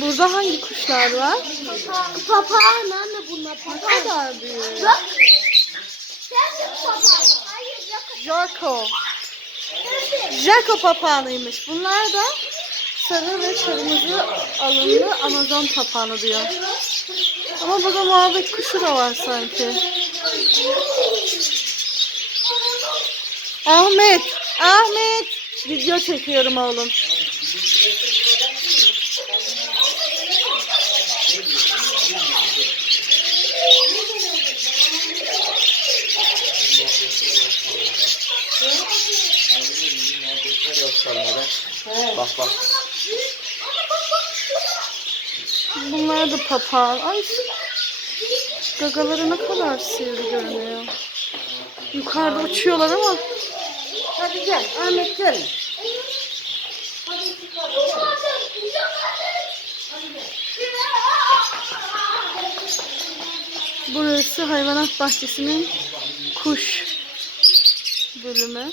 Burada hangi kuşlar var? Papağan anne bunlar Ne papağan. kadar büyük. Bak. Sen de papağan. Hayır yok. Jaco. Jaco papağanıymış. Bunlar da sarı ve kırmızı alınlı Amazon papağanı diyor. Ama burada muhabbet kuşu da var sanki. Ahmet, Ahmet. Video çekiyorum oğlum. Bak bak. Bunlar da papağan. Ay gagaları ne kadar sivri görünüyor. Yukarıda uçuyorlar ama Hadi gel Ahmet gel. burası hayvanat bahçesinin kuş bölümü.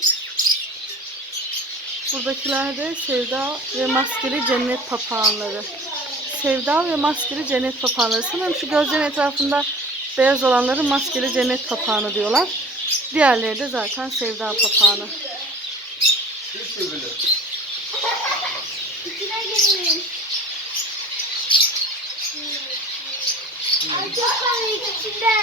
Buradakiler de sevda ve maskeli cennet papağanları. Sevda ve maskeli cennet papağanları. Sanırım şu gözlerin etrafında beyaz olanları maskeli cennet papağanı diyorlar. Diğerleri de zaten sevda papağanı. Ay çok var içinde.